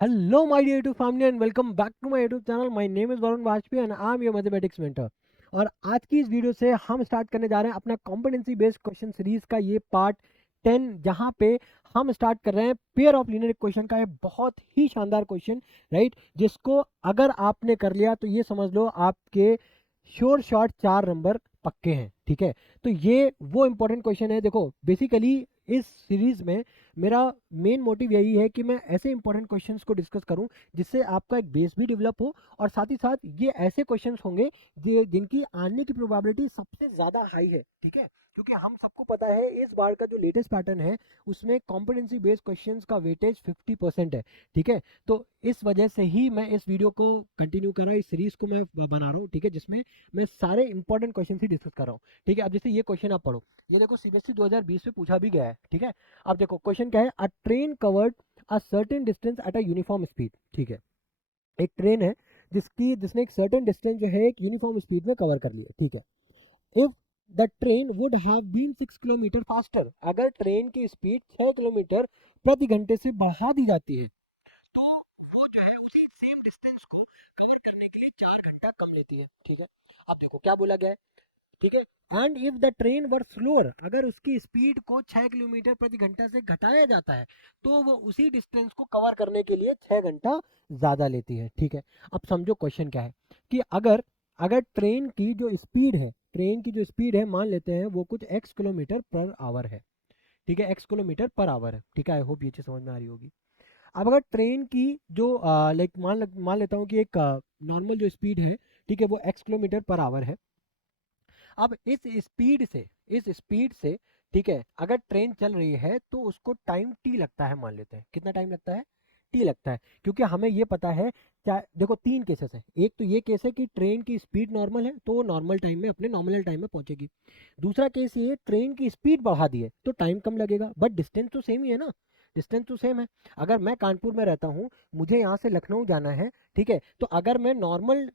Hello, my dear YouTube family, and welcome back to my YouTube channel. My name is Varun Vajpayee and I am your mathematics mentor. और आज की इस video से हम start करने जा रहे हैं अपना कॉम्पिटेंसी बेस्ड क्वेश्चन सीरीज का ये पार्ट 10, जहाँ पे हम स्टार्ट कर रहे हैं पेयर ऑफ लीनियर इक्वेशन का। ये बहुत ही शानदार क्वेश्चन, राइट, जिसको अगर आपने कर लिया तो ये समझ लो आपके श्योर शॉट 4 नंबर पक्के हैं। ठीक है, तो ये वो इंपॉर्टेंट क्वेश्चन है। देखो, बेसिकली इस सीरीज में मेरा मेन मोटिव यही है कि मैं ऐसे इंपॉर्टेंट क्वेश्चंस को डिस्कस करूं जिससे आपका एक बेस भी डेवलप हो, और साथ ही साथ ये ऐसे क्वेश्चंस होंगे जिनकी आने की प्रोबेबिलिटी सबसे ज़्यादा हाई है। ठीक है, क्योंकि हम सबको पता है इस बार का जो लेटेस्ट पैटर्न है उसमें कॉम्पिटेंसी बेस्ड क्वेश्चंस का वेटेज 50% है। ठीक है, तो इस वजह से ही मैं इस वीडियो को कंटिन्यू कर रहा हूँ, इस सीरीज को मैं बना रहा हूँ। ठीक है, जिसमें मैं सारे इंपॉर्टेंट क्वेश्चन ही डिस्कस कर रहा हूँ। ठीक है, अब जैसे ये क्वेश्चन आप पढ़ो, ये देखो सीबीएसई 2020 में पूछा भी गया है। ठीक है, अब देखो क्वेश्चन क्या है, अ train covered a certain distance at a uniform speed. ठीक है, एक ट्रेन है जिसने एक सर्टेन डिस्टेंस जो है एक यूनिफॉर्म स्पीड में कवर कर लिया। ठीक है, if the train would have been 6 kilometer faster, अगर ट्रेन की स्पीड 6 किलोमीटर प्रति घंटे से बढ़ा दी जाती है तो वो जो है उसी सेम डिस्टेंस को कवर करने के लिए 4 घंटा कम लेती है। ठीक है, अब देखो क्या बोला गया है। ठीक है, and if the train were slower, अगर उसकी स्पीड को 6 किलोमीटर प्रति घंटा से घटाया जाता है तो वो उसी डिस्टेंस को कवर करने के लिए 6 घंटा ज्यादा लेती है। ठीक है, अब समझो क्वेश्चन क्या है कि अगर अगर ट्रेन की जो स्पीड है मान लेते हैं वो कुछ x किलोमीटर पर आवर है। ठीक है, x किलोमीटर पर आवर है। ठीक है, आई होप ये चीज समझ में आ रही होगी। अब अगर ट्रेन की जो लाइक मान लेता हूँ कि एक नॉर्मल जो स्पीड है, ठीक है, वो x किलोमीटर पर आवर है। अब इस स्पीड से ठीक है, अगर ट्रेन चल रही है तो उसको टाइम टी लगता है। मान लेते हैं कितना टाइम लगता है, टी लगता है, क्योंकि हमें ये पता है क्या। देखो तीन केसेस है, एक तो ये केस है कि ट्रेन की स्पीड नॉर्मल है तो वो नॉर्मल टाइम में अपने नॉमिनल टाइम में पहुंचेगी। दूसरा केस ये, ट्रेन की स्पीड बढ़ा दी है तो टाइम कम लगेगा, बट डिस्टेंस तो सेम ही है ना, डिस्टेंस तो सेम है। अगर मैं कानपुर में रहता हूँ, मुझे यहाँ से लखनऊ जाना है, ठीक है, तो अगर मैं नॉर्मल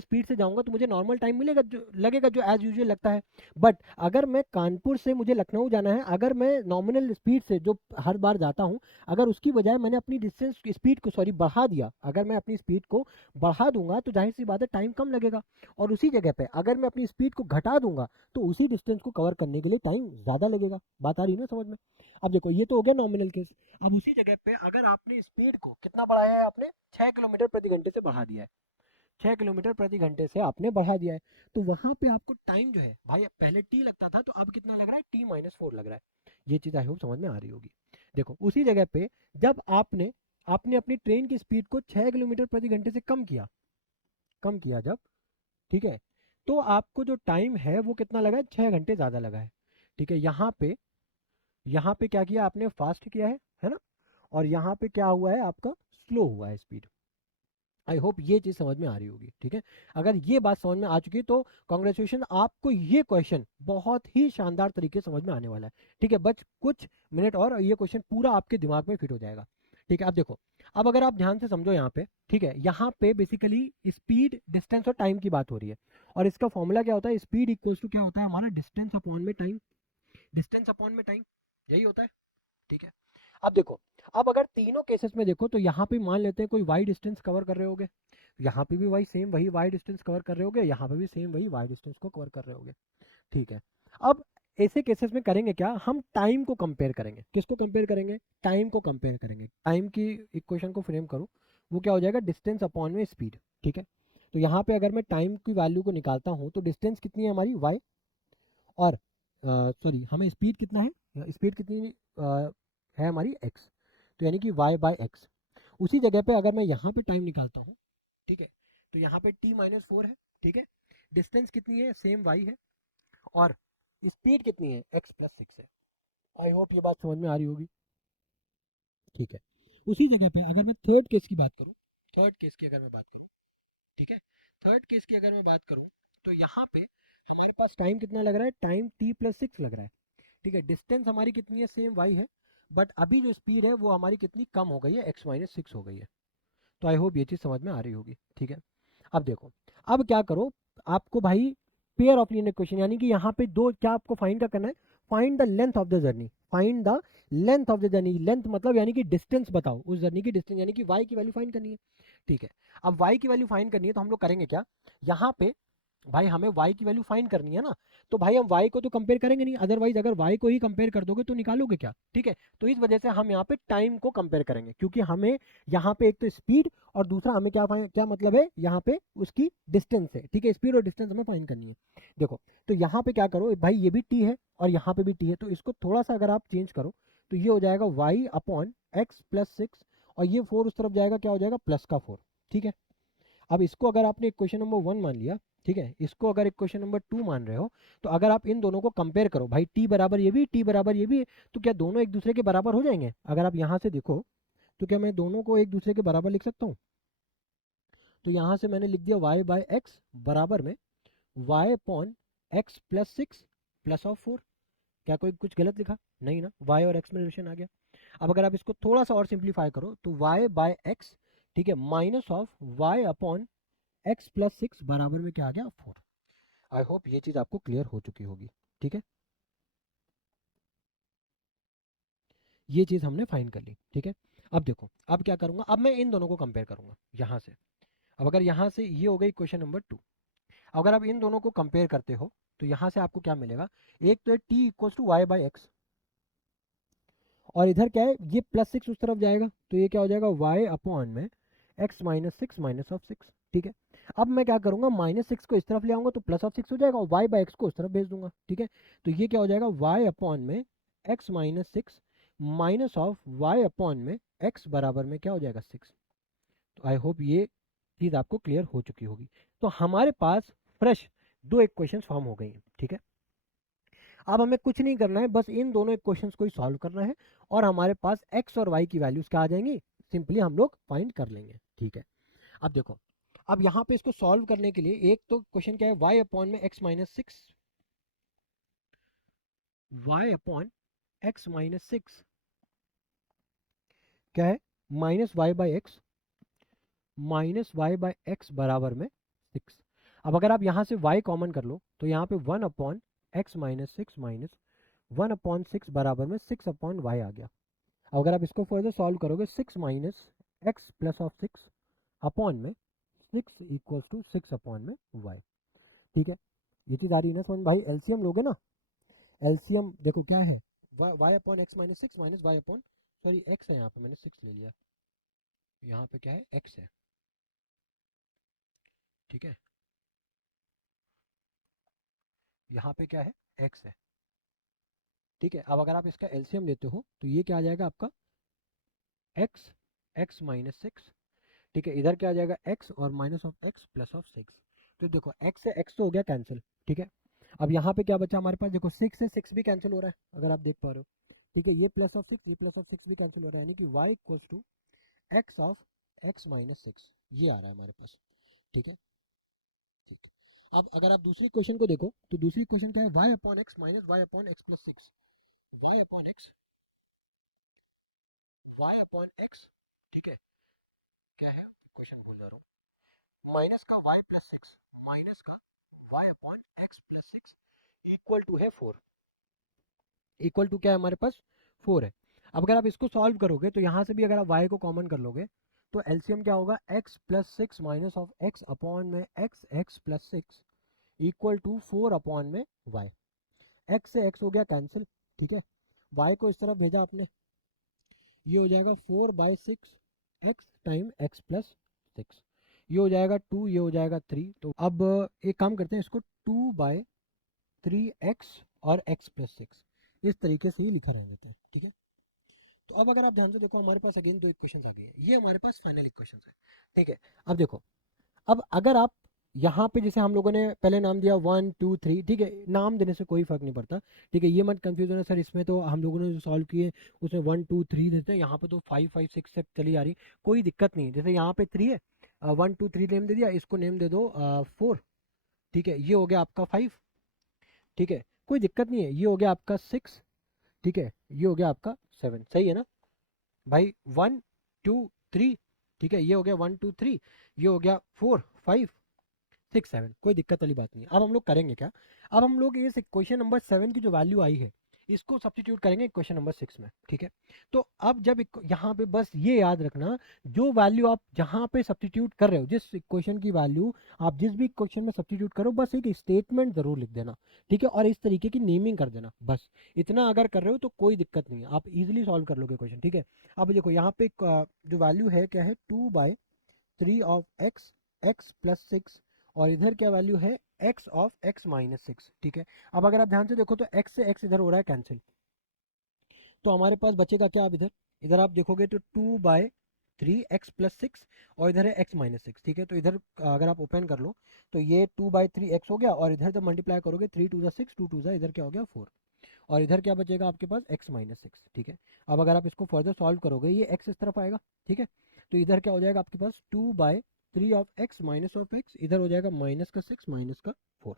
स्पीड से जाऊंगा तो मुझे नॉर्मल टाइम मिलेगा, जो लगेगा जो एज यूजुअल लगता है। बट अगर मैं कानपुर से मुझे लखनऊ जाना है, अगर मैं नॉमिनल स्पीड से जो हर बार जाता हूँ, अगर उसकी बजाय मैंने अपनी डिस्टेंस स्पीड को बढ़ा दिया, अगर मैं अपनी स्पीड को बढ़ा दूंगा तो जाहिर सी बात है टाइम कम लगेगा। और उसी जगह पे अगर मैं अपनी स्पीड को घटा दूंगा तो उसी डिस्टेंस को कवर करने के लिए टाइम ज़्यादा लगेगा। बात आ रही है ना समझ में। अब देखो ये तो हो गया नॉमिनल केस। अब उसी जगह पे अगर आपने स्पीड को कितना बढ़ाया है, आपने 6 किलोमीटर प्रति घंटे से बढ़ा दिया है, 6 किलोमीटर प्रति घंटे से आपने बढ़ा दिया है, तो वहां पे आपको टाइम जो है भाई, पहले टी लगता था तो अब कितना लग रहा है, t-4 लग रहा है। ये चीज आई होप समझ में आ रही होगी। देखो उसी जगह पे जब आपने आपने अपनी ट्रेन की स्पीड को 6 किलोमीटर प्रति घंटे से कम किया जब, ठीक है, तो आपको जो टाइम है वो कितना लगा है, 6 घंटे ज्यादा लगा है। ठीक है, यहाँ पे क्या किया आपने, फास्ट किया है ना, और यहाँ पे क्या हुआ है, आपका स्लो हुआ है स्पीड। आई होप ये चीज़ समझ में आ रही होगी। ठीक है, अगर ये बात समझ में आ चुकी तो कॉन्ग्रेचुलेशन, आपको ये क्वेश्चन बहुत ही शानदार तरीके से समझ में आने वाला है। ठीक है, बस कुछ मिनट और ये क्वेश्चन पूरा आपके दिमाग में फिट हो जाएगा। ठीक है, अब देखो, अब अगर आप ध्यान से समझो यहाँ पे, ठीक है, यहाँ पे बेसिकली स्पीड, डिस्टेंस और टाइम की बात हो रही है, और इसका फॉर्मूला क्या होता है, स्पीड इक्वल्स टू क्या होता है हमारा, डिस्टेंस अपॉन में टाइम, डिस्टेंस अपॉन में टाइम, यही होता है। ठीक है, अब देखो, अब अगर तीनों केसेस में देखो तो यहाँ पे मान लेते हैं कोई वाई डिस्टेंस कवर कर रहे होगे, यहाँ पे भी वही वाई डिस्टेंस कवर कर रहे होगे, यहाँ पे भी सेम वही वाई डिस्टेंस को कवर कर रहे होगे। ठीक है, अब ऐसे केसेस में करेंगे क्या, हम टाइम को कंपेयर करेंगे। किसको कंपेयर करेंगे, टाइम को कंपेयर करेंगे। टाइम की इक्वेशन को फ्रेम करो, वो क्या हो जाएगा, डिस्टेंस अपॉन में स्पीड। ठीक है, तो यहाँ पे अगर मैं टाइम की वैल्यू को निकालता हूँ तो डिस्टेंस कितनी है हमारी, वाई, और सॉरी हमें स्पीड कितना है, स्पीड कितनी है हमारी, एक्स, तो यानी कि वाई बाय एक्स। उसी जगह पे अगर मैं यहाँ पे टाइम निकालता हूँ, ठीक है, तो यहाँ पे t-4 है। ठीक है, डिस्टेंस कितनी है, सेम वाई है, और स्पीड कितनी है, x+6 है। आई होप ये बात समझ में आ रही होगी। ठीक है, उसी जगह पे अगर मैं थर्ड केस की बात करूँ, थर्ड केस की अगर मैं बात करूँ, ठीक है, थर्ड केस की अगर मैं बात करूँ तो यहाँ पे हमारे पास टाइम कितना लग रहा है, टाइम t+6 लग रहा है। ठीक है, डिस्टेंस हमारी कितनी है, सेम वाई है, बट अभी जो स्पीड है वो हमारी कितनी कम हो गई है, x-6 हो गई है। तो आई होप ये चीज़ समझ में आ रही होगी। ठीक है, अब देखो, अब क्या करो, आपको भाई पेयर ऑफ लीनियर इक्वेशन, यानी कि यहाँ पे दो, क्या आपको फाइंड का करना है, find the length of the journey, find the length of the journey, length मतलब यानी कि डिस्टेंस बताओ, उस जर्नी की डिस्टेंस यानी कि y की वैल्यू फाइंड करनी है। ठीक है, अब y की वैल्यू फाइंड करनी है तो हम लोग करेंगे क्या, यहाँ पे भाई हमें y की वैल्यू फाइंड करनी है ना, तो भाई हम y को तो कंपेयर करेंगे नहीं, अदरवाइज अगर y को ही कंपेयर कर दोगे तो निकालोगे क्या। ठीक है, तो इस वजह से हम यहाँ पे टाइम को कंपेयर करेंगे, क्योंकि हमें यहाँ पे एक तो स्पीड और दूसरा हमें क्या मतलब है यहाँ पे उसकी डिस्टेंस है। ठीक है, स्पीड और डिस्टेंस हमें फाइंड करनी है। देखो, तो यहाँ पे क्या करो भाई, ये भी t है और यहाँ पे भी t है, तो इसको थोड़ा सा अगर आप चेंज करो तो ये हो जाएगा y अपॉन एक्स प्लस 6, और ये 4 उस तरफ जाएगा, क्या हो जाएगा प्लस का 4। ठीक है, अब इसको अगर आपने इक्वेशन नंबर 1 मान लिया, ठीक है, इसको अगर इक्वेशन नंबर 2 मान रहे हो, तो अगर आप इन दोनों को कंपेयर करो भाई, t बराबर ये भी, t बराबर ये भी, तो क्या दोनों एक दूसरे के बराबर हो जाएंगे। अगर आप यहाँ से देखो तो क्या मैं दोनों को एक दूसरे के बराबर लिख सकता हूँ, तो यहाँ से मैंने लिख दिया y बाय एक्स बराबर में y upon X plus 6 plus of 4। क्या कोई कुछ गलत लिखा नहीं ना, y और x में रिलेशन आ गया। अब अगर आप इसको थोड़ा सा और सिंप्लीफाई करो तो y बाय एक्स, ठीक है, minus of y upon X plus 6 बराबर में क्या आ गया 4। आई होप ये चीज़ आपको क्लियर हो चुकी होगी। ठीक है, ये चीज़ हमने फाइंड कर ली। ठीक है, अब देखो, अब क्या करूंगा, अब मैं इन दोनों को कंपेयर करूंगा यहाँ से। अब अगर यहाँ से ये हो गई क्वेश्चन नंबर 2, अगर आप इन दोनों को कंपेयर करते हो तो यहाँ से आपको क्या मिलेगा, एक तो है T equals to Y by X, और इधर क्या है, ये प्लस 6 उस तरफ जाएगा तो ये क्या हो जाएगा y अपॉन में x माइनस 6 माइनस ऑफ 6। ठीक है, अब मैं क्या करूंगा, माइनस 6 को इस तरफ ले आऊंगा तो प्लस ऑफ 6 हो जाएगा, और y बाई एक्स को उस तरफ भेज दूंगा। ठीक है, तो ये क्या हो जाएगा y अपॉन में x minus 6 minus of y upon में x बराबर में क्या हो जाएगा 6। तो आई होप ये चीज़ आपको क्लियर हो चुकी होगी। तो हमारे पास फ्रेश दो इक्वेशंस फॉर्म हो गई हैं। ठीक है, अब हमें कुछ नहीं करना है, बस इन दोनों इक्वेशंस को ही सॉल्व करना है, और हमारे पास x और y की वैल्यूज क्या आ जाएंगी, सिंपली हम लोग फाइंड कर लेंगे। ठीक है, अब देखो, अब यहाँ पे इसको सॉल्व करने के लिए एक तो क्वेश्चन क्या है, y अपॉन में x minus 6, y upon X minus 6 क्या है, minus Y by X, minus Y by X बराबर में 6। अब अगर आप यहाँ से y कॉमन कर लो तो यहाँ पे 1 upon X minus 6 minus 1 upon 6 बराबर में 6 अपॉन वाई आ गया। अगर आप इसको फर्दर सॉल्व करोगे, 6 minus x plus of 6 upon में 6 इक्वल्स टू 6 अपॉन में वाई। ठीक है, ये चीज़ आ रही है ना समझ भाई, एलसीएम लोगे ना, एलसीएम देखो क्या है, Y upon X minus 6 minus Y upon, sorry X है यहाँ पे, मैंने 6 ले लिया, यहाँ पे क्या है एक्स है। ठीक है, यहाँ पे क्या है एक्स है। ठीक है, अब अगर आप इसका एलसीएम लेते हो तो ये क्या आ जाएगा आपका एक्स, एक्स माइनस 6। ठीक है, इधर क्या आ जाएगा x और minus of x plus of 6। तो देखो x से x तो हो गया कैंसिल। ठीक है, अब यहाँ पे क्या बचा हमारे पास, देखो 6 से 6 भी कैंसिल हो रहा है अगर आप देख पा रहे हो। ठीक है, ये प्लस ऑफ 6, ये प्लस ऑफ 6 भी कैंसिल हो रहा है, यानी कि y equals to X of x minus 6, ये आ रहा है हमारे पास। ठीक है, ठीक है, अब अगर आप दूसरी क्वेश्चन को देखो तो दूसरी क्वेश्चन क्या है, y upon X minus Y upon X plus 6, Y upon X, Y upon X. ठीक है, क्या है क्वेश्चन बोल जा रहा हूँ, माइनस का y प्लस 6 माइनस का y upon X plus 6 equal to है 4, इक्वल टू क्या है हमारे पास 4 है। अब अगर आप इसको सॉल्व करोगे तो यहाँ से भी अगर आप y को कॉमन कर लोगे तो एलसीएम क्या होगा, x plus 6 minus of x upon में x, x plus 6 equal to 4 upon में y। x से x हो गया कैंसिल। ठीक है, y को इस तरफ भेजा आपने, ये हो जाएगा 4 by 6 x time x plus 6, ये हो जाएगा 2, ये हो जाएगा 3। तो अब एक काम करते हैं, इसको 2 बाई 3x और x प्लस 6 इस तरीके से ही लिखा रहने देते हैं। ठीक है, तो अब अगर आप ध्यान से देखो हमारे पास अगेन दो इक्वेशंस आ गई है, ये हमारे पास फाइनल इक्वेशंस है। ठीक है, अब देखो, अब अगर आप यहाँ पे जैसे हम लोगों ने पहले नाम दिया 1 2 3, ठीक है, नाम देने से कोई फर्क नहीं पड़ता। ठीक है, ये मत कंफ्यूज होना सर, इसमें तो हम लोगों ने जो सॉल्व किए उसमें 1 2 3 देते हैं, यहाँ पे तो 5 5 6 तक चली आ रही, कोई दिक्कत नहीं। जैसे यहाँ पे 3 है, 1 2 3 नेम दे दिया, इसको नेम दे दो 4। ठीक है, ये हो गया आपका 5। ठीक है, कोई दिक्कत नहीं है, ये हो गया आपका 6। ठीक है, ये हो गया आपका 7, सही है ना भाई, 1 2 3। ठीक है, ये हो गया 1 2 3, ये हो गया 4 5 6 7, कोई दिक्कत वाली बात नहीं है। अब हम लोग करेंगे क्या, अब हम लोग इस क्वेश्चन नंबर 7 की जो वैल्यू आई है इसको सब्स्टिट्यूट करेंगे क्वेश्चन नंबर 6 में, ठीक है। तो अब जब यहाँ पे बस ये याद रखना, जो वैल्यू आप जहाँ पे सब्स्टिट्यूट कर रहे हो, जिस इक्वेशन की वैल्यू आप जिस भी क्वेश्चन में सब्स्टिट्यूट करो, बस एक स्टेटमेंट जरूर लिख देना, ठीक है, और इस तरीके की नेमिंग कर देना, बस इतना अगर कर रहे हो तो कोई दिक्कत नहीं है, आप इजीली सॉल्व कर लोगे क्वेश्चन, ठीक है। अब देखो यहाँ पे जो वैल्यू है क्या है, 2/3 ऑफ एक्स, एक्स प्लस 6, और इधर क्या वैल्यू है, x ऑफ x माइनस 6, ठीक है। अब अगर आप ध्यान से देखो तो x से x इधर हो रहा है कैंसिल, तो हमारे पास बचेगा क्या, अब इधर इधर आप देखोगे तो 2/3 x प्लस 6, और इधर है x माइनस 6, ठीक है। तो इधर अगर आप ओपन कर लो तो ये 2/3 x हो गया, और इधर जब मल्टीप्लाई करोगे 3 2 6, 2 2 इधर क्या हो गया 4, और इधर क्या बचेगा आपके पास x माइनस 6, ठीक है। अब अगर आप इसको फर्दर सॉल्व करोगे, ये x इस तरफ आएगा, ठीक है, तो इधर क्या हो जाएगा आपके पास 2/3 of x minus of x, इधर हो जाएगा माइनस का 6 माइनस का 4,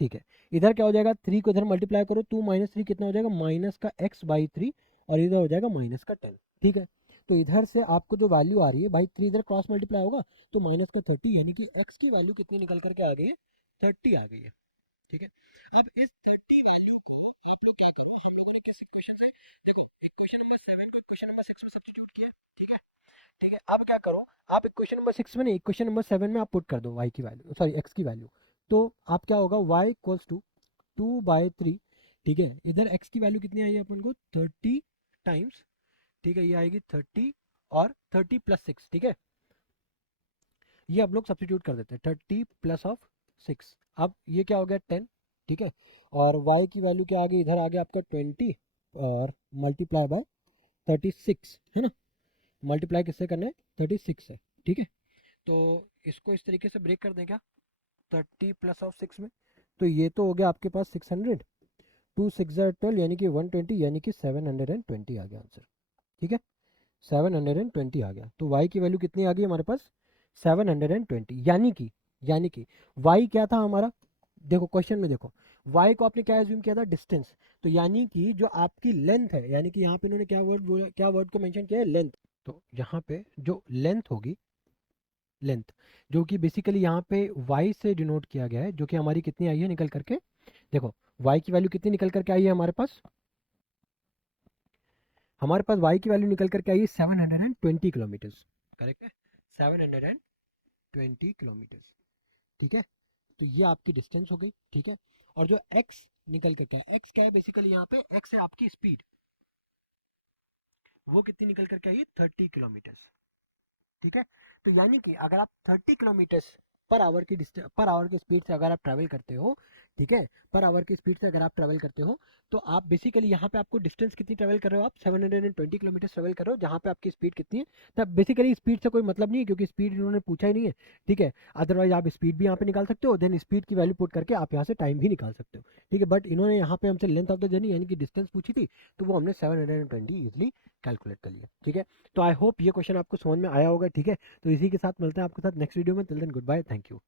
ठीक है। इधर क्या हो जाएगा, 3 को इधर मल्टीप्लाई करो, 2 माइनस 3 कितना हो जाएगा, माइनस का x/3, और इधर हो जाएगा माइनस का 10, ठीक है। तो इधर से आपको जो वैल्यू आ रही है भाई, 3 इधर क्रॉस मल्टीप्लाई होगा तो माइनस का 30, यानी कि x की वैल्यू कितनी निकल करके आ गई है, 30 आ गई है, ठीक है। अब इस 30 वैल्यू को आप लोग क्या करो, हम लोगों ने किस इक्वेशन से, देखो इक्वेशन नंबर 7 को इक्वेशन नंबर 6 में सब्स्टिट्यूट किया, ठीक है, ठीक है। अब क्या करो, आप इक्वेशन नंबर 6 में नहीं, इक्वेशन नंबर 7 में आप पुट कर दो y की वैल्यू, सॉरी x की वैल्यू, तो आप क्या होगा, y इक्वल्स टू 2/3, ठीक है। इधर x की वैल्यू कितनी आई है अपन को, 30 टाइम्स, ठीक है, ये आएगी 30 और 30 प्लस 6, ठीक है। ये अब लोग सब्स्टिट्यूट कर देते हैं, 30 प्लस ऑफ 6, अब ये क्या हो गया 10, ठीक है। और y की वैल्यू क्या आ गई, इधर आ गया आपका 20, और मल्टीप्लाई बाय 36, है ना, मल्टीप्लाई किससे करना है, 36 से, ठीक है। तो इसको इस तरीके से ब्रेक कर दें क्या, 30 प्लस ऑफ 6 में, तो ये तो हो गया आपके पास 600, 2 6 12, यानी कि 120, यानी कि 720 आ गया आंसर, ठीक है, 720 आ गया। तो y की वैल्यू कितनी आ गई हमारे पास, 720, यानी कि y क्या था हमारा, देखो क्वेश्चन में देखो, y को आपने क्या एज्यूम किया था, डिस्टेंस, तो यानी कि जो आपकी लेंथ है, यानी कि यहाँ पे इन्होंने क्या वर्ड बोला, क्या वर्ड को मेंशन किया है, लेंथ, तो यहाँ पे जो लेंथ होगी, लेंथ जो कि बेसिकली यहाँ पे y से डिनोट किया गया है, जो कि हमारी कितनी आई है निकल करके, देखो y की वैल्यू कितनी निकल करके आई है हमारे पास y की वैल्यू निकल करके आई है 720 किलोमीटर्स, करेक्ट है, 720 किलोमीटर्स, ठीक है। तो ये आपकी डिस्टेंस हो गई, ठीक है। और जो x निकल करके है, x क्या है बेसिकली यहाँ पे, x है आपकी स्पीड, वो कितनी निकल करके आई है, 30 किलोमीटर्स, ठीक है। तो यानी कि अगर आप 30 किलोमीटर्स पर आवर की स्पीड से अगर आप ट्रैवल करते हो, ठीक है, पर आवर की स्पीड से अगर आप ट्रैवल करते हो, तो आप बेसिकली यहाँ पे आपको डिस्टेंस कितनी ट्रैवल कर रहे हो, आप 720 किलोमीटर ट्रैवल कर रहे हो, जहाँ पे आपकी स्पीड कितनी है, तब बेसिकली स्पीड से कोई मतलब नहीं है, क्योंकि स्पीड इन्होंने पूछा ही नहीं है, ठीक है। अदरवाइज आप स्पीड भी यहाँ पे निकाल सकते हो, देन स्पीड की वैल्यू पुट करके आप यहाँ से टाइम भी निकाल सकते हो, ठीक है। बट इन्होंने यहाँ पे हमसे लेंथ ऑफ द जर्नी यानी कि डिस्टेंस पूछी थी, तो वो हमने 720 इजिली कैलकुलेट कर लिया, ठीक है। तो आई होप ये क्वेश्चन आपको समझ में आया होगा, ठीक है। तो इसी के साथ मिलते हैं आपके साथ नेक्स्ट वीडियो में, till then good bye, thank you.